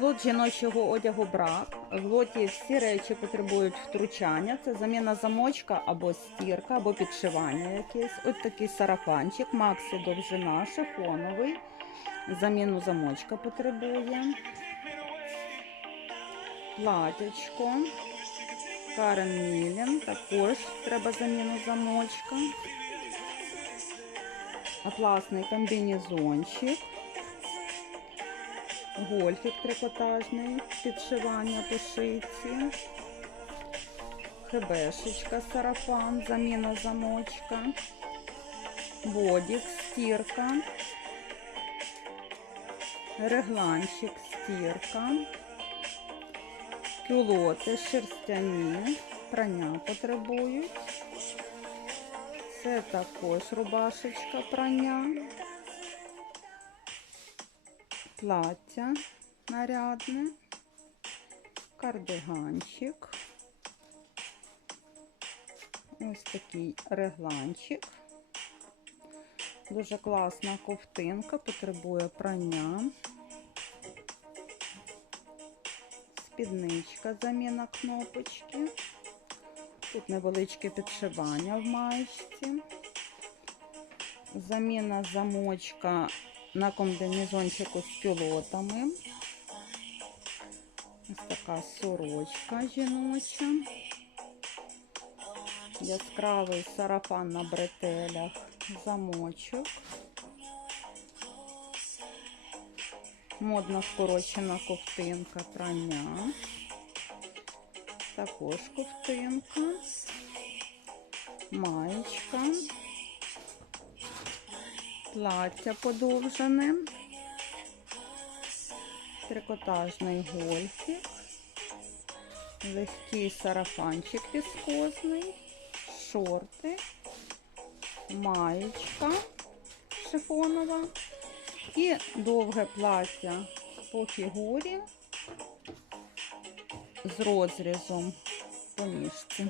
Лот жіночого одягу брак. В лоті всі речі потребують втручання. Це заміна замочка або стірка, або підшивання якесь. Ось такий сарафанчик, максі довжина, шифоновий. Заміну замочка потребує. Платячко. Карен Мілін. Також треба заміну замочка. Атласний комбінезончик гольфік трикотажний, підшивання по шиці, хебешечка, сарафан, заміна замочка, бодік, стірка, регланчик, стірка, кюлоти, шерстяні, прання потребують. Це також рубашечка прання плаття нарядне, кардиганчик. Ось такий регланчик. Дуже класна ковтинка, потребує прання, спідничка, заміна кнопочки. Тут невеличке підшивання в маєчці, заміна замочка на комбінезончику з пілотами. Ось така сорочка жіноча. Яскравий сарафан на бретелях, замочок. модна скорочена ковтинка прання. Також ковтинка, маєчка плаття подовжене, трикотажний гольфік, легкий сарафанчик віскозний, шорти, маєчка шифонова і довге плаття по фігурі з розрізом по ніжці.